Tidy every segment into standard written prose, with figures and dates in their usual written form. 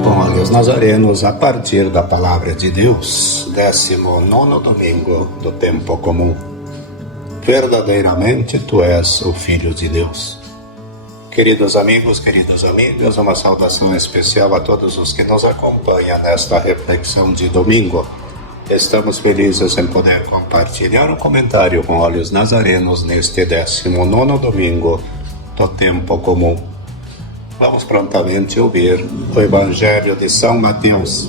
Comentário com Óleos Nazarenos a partir da Palavra de Deus, 19º domingo do tempo comum. Verdadeiramente tu és o Filho de Deus. Queridos amigos, queridas amigas, uma saudação especial a todos os que nos acompanham nesta reflexão de domingo. Estamos felizes em poder compartilhar um comentário com Óleos Nazarenos neste 19º domingo do tempo comum. Vamos prontamente ouvir o Evangelho de São Mateus.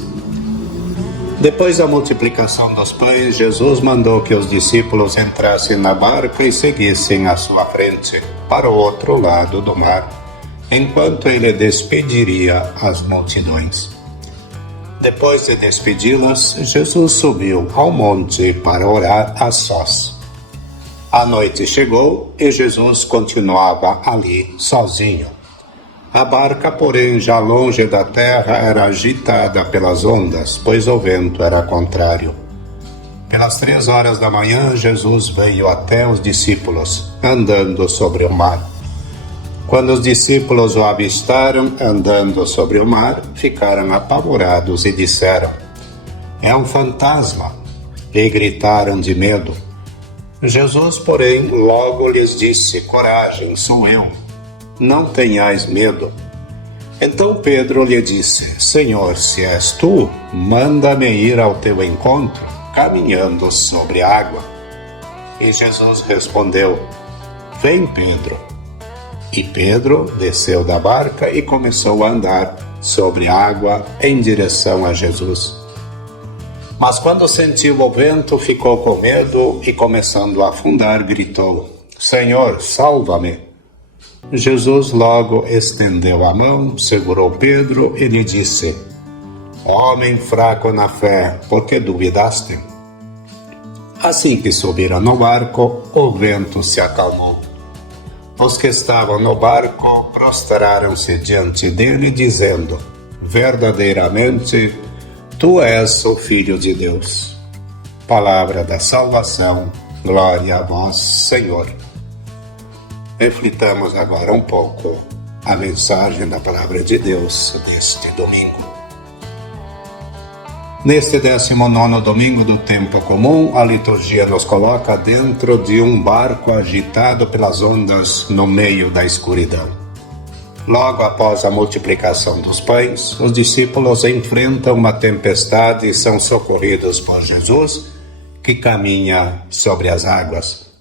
Depois da multiplicação dos pães, Jesus mandou que os discípulos entrassem na barca e seguissem à sua frente, para o outro lado do mar, enquanto ele despediria as multidões. Depois de despedi-las, Jesus subiu ao monte para orar a sós. A noite chegou e Jesus continuava ali sozinho. A barca, porém, já longe da terra, era agitada pelas ondas, pois o vento era contrário. Pelas 3 horas da manhã, Jesus veio até os discípulos, andando sobre o mar. Quando os discípulos o avistaram andando sobre o mar, ficaram apavorados e disseram: "É um fantasma!" e gritaram de medo. Jesus, porém, logo lhes disse: "Coragem, sou eu. Não tenhais medo." Então Pedro lhe disse: "Senhor, se és tu, manda-me ir ao teu encontro, caminhando sobre a água." E Jesus respondeu: "Vem, Pedro." E Pedro desceu da barca e começou a andar sobre a água em direção a Jesus. Mas quando sentiu o vento, ficou com medo e, começando a afundar, gritou: "Senhor, salva-me." Jesus logo estendeu a mão, segurou Pedro e lhe disse: "Homem fraco na fé, por que duvidaste?" Assim que subiram no barco, o vento se acalmou. Os que estavam no barco prostraram-se diante dele, dizendo: "Verdadeiramente, tu és o Filho de Deus." Palavra da salvação, glória a vós, Senhor. Reflitamos agora um pouco a mensagem da Palavra de Deus deste domingo. Neste 19º domingo do tempo comum, a liturgia nos coloca dentro de um barco agitado pelas ondas no meio da escuridão. Logo após a multiplicação dos pães, os discípulos enfrentam uma tempestade e são socorridos por Jesus, que caminha sobre as águas.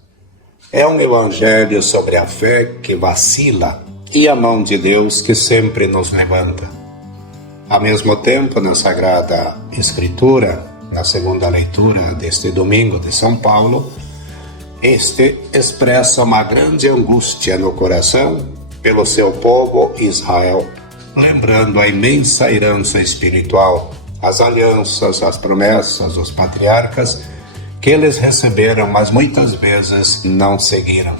É um evangelho sobre a fé que vacila e a mão de Deus que sempre nos levanta. Ao mesmo tempo, na Sagrada Escritura, na segunda leitura deste domingo de São Paulo, este expressa uma grande angústia no coração pelo seu povo Israel, lembrando a imensa herança espiritual, as alianças, as promessas dos patriarcas que eles receberam, mas muitas vezes não seguiram.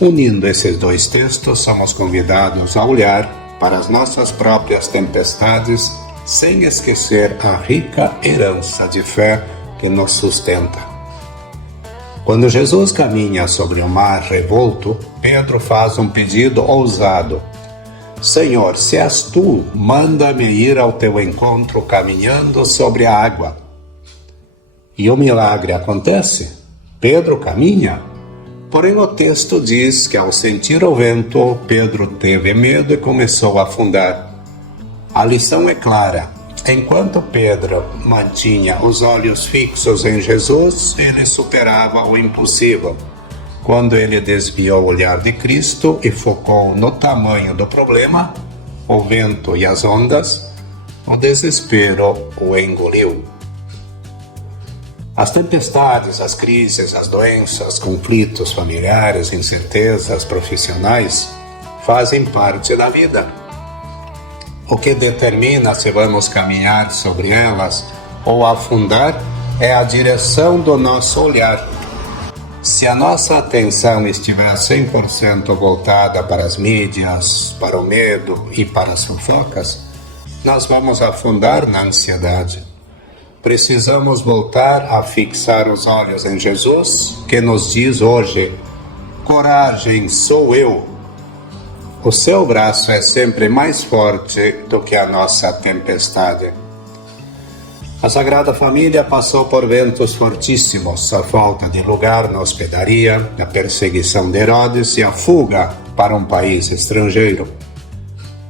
Unindo esses dois textos, somos convidados a olhar para as nossas próprias tempestades, sem esquecer a rica herança de fé que nos sustenta. Quando Jesus caminha sobre o mar revolto, Pedro faz um pedido ousado: "Senhor, se és tu, manda-me ir ao teu encontro caminhando sobre a água." E o milagre acontece. Pedro caminha. Porém, o texto diz que, ao sentir o vento, Pedro teve medo e começou a afundar. A lição é clara. Enquanto Pedro mantinha os olhos fixos em Jesus, ele superava o impossível. Quando ele desviou o olhar de Cristo e focou no tamanho do problema, o vento e as ondas, o desespero o engoliu. As tempestades, as crises, as doenças, conflitos familiares, incertezas profissionais fazem parte da vida. O que determina se vamos caminhar sobre elas ou afundar é a direção do nosso olhar. Se a nossa atenção estiver 100% voltada para as mídias, para o medo e para as fofocas, nós vamos afundar na ansiedade. Precisamos voltar a fixar os olhos em Jesus, que nos diz hoje: "Coragem, sou eu." O seu braço é sempre mais forte do que a nossa tempestade. A Sagrada Família passou por ventos fortíssimos, a falta de lugar na hospedaria, a perseguição de Herodes e a fuga para um país estrangeiro.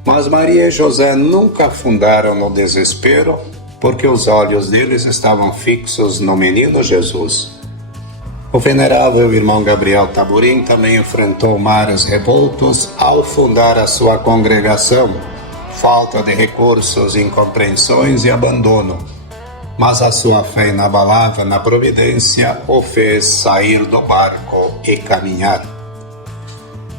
Mas Maria e José nunca afundaram no desespero, porque os olhos deles estavam fixos no menino Jesus. O venerável irmão Gabriel Taborim também enfrentou mares revoltos ao fundar a sua congregação, falta de recursos, incompreensões e abandono. Mas a sua fé inabalável na providência o fez sair do barco e caminhar.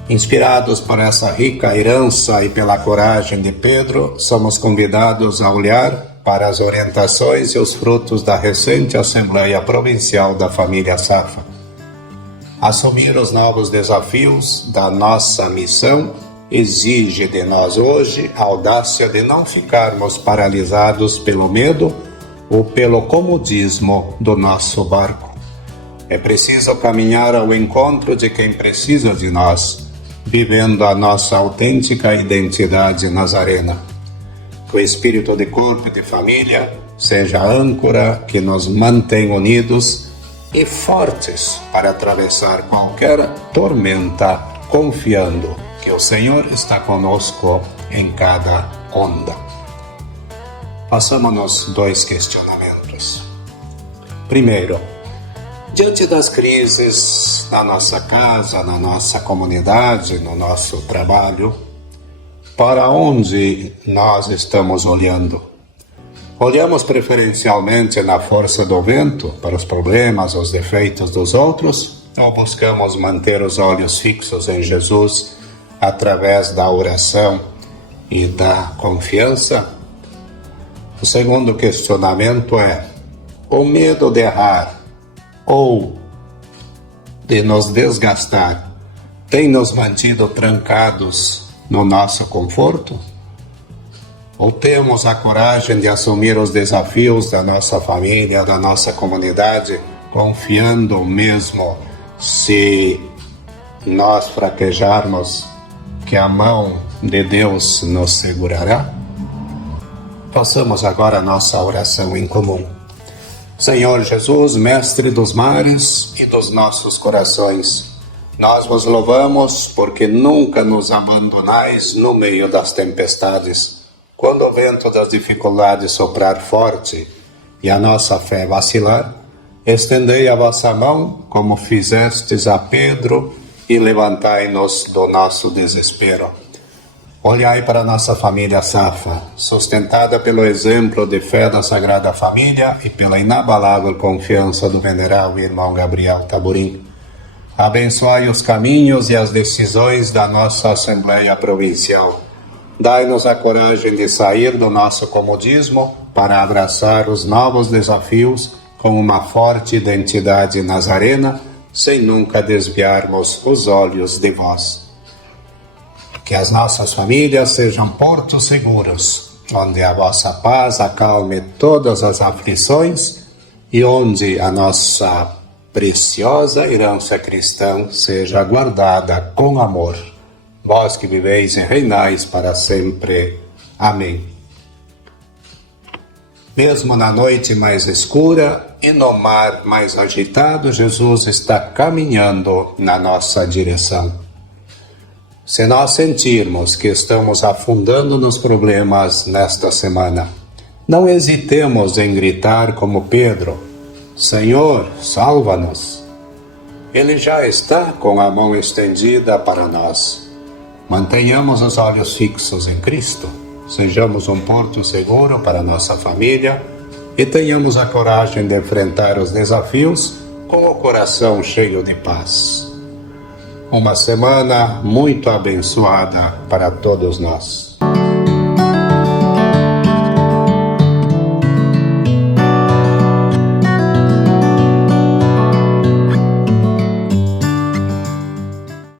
Inspirados por essa rica herança e pela coragem de Pedro, somos convidados a olhar para as orientações e os frutos da recente Assembleia Provincial da Família Safa. Assumir os novos desafios da nossa missão exige de nós hoje a audácia de não ficarmos paralisados pelo medo ou pelo comodismo do nosso barco. É preciso caminhar ao encontro de quem precisa de nós, vivendo a nossa autêntica identidade nazarena. Que o espírito de corpo e de família seja a âncora que nos mantém unidos e fortes para atravessar qualquer tormenta, confiando que o Senhor está conosco em cada onda. Façamos-nos 2 questionamentos. Primeiro, diante das crises na nossa casa, na nossa comunidade, no nosso trabalho, para onde nós estamos olhando? Olhamos preferencialmente na força do vento para os problemas, os defeitos dos outros, ou buscamos manter os olhos fixos em Jesus através da oração e da confiança? O segundo questionamento é: o medo de errar ou de nos desgastar tem nos mantido trancados no nosso conforto? Ou temos a coragem de assumir os desafios da nossa família, da nossa comunidade, confiando mesmo se nós fraquejarmos, que a mão de Deus nos segurará? Façamos agora a nossa oração em comum. Senhor Jesus, Mestre dos mares e dos nossos corações, nós vos louvamos porque nunca nos abandonais no meio das tempestades. Quando o vento das dificuldades soprar forte e a nossa fé vacilar, estendei a vossa mão como fizestes a Pedro e levantai-nos do nosso desespero. Olhai para a nossa família Safa, sustentada pelo exemplo de fé da Sagrada Família e pela inabalável confiança do venerável irmão Gabriel Taborim. Abençoai os caminhos e as decisões da nossa Assembleia Provincial. Dai-nos a coragem de sair do nosso comodismo para abraçar os novos desafios com uma forte identidade nazarena, sem nunca desviarmos os olhos de vós. Que as nossas famílias sejam portos seguros, onde a vossa paz acalme todas as aflições e onde a nossa preciosa herança cristã seja guardada com amor. Vós que viveis e reinais para sempre. Amém. Mesmo na noite mais escura e no mar mais agitado, Jesus está caminhando na nossa direção. Se nós sentirmos que estamos afundando nos problemas nesta semana, não hesitemos em gritar como Pedro: Senhor, salva-nos. Ele já está com a mão estendida para nós. Mantenhamos os olhos fixos em Cristo, sejamos um porto seguro para nossa família e tenhamos a coragem de enfrentar os desafios com o coração cheio de paz. Uma semana muito abençoada para todos nós.